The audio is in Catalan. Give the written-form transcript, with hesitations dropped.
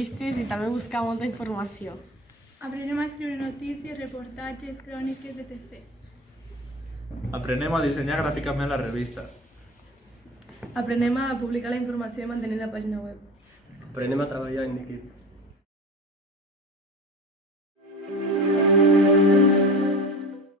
revistes i també buscar molta informació. Aprenem a escriure notícies, reportatges, cròniques, etc. Aprenem a dissenyar gràficament la revista. Aprenem a publicar la informació i mantenir la pàgina web. Aprenem a treballar en equip.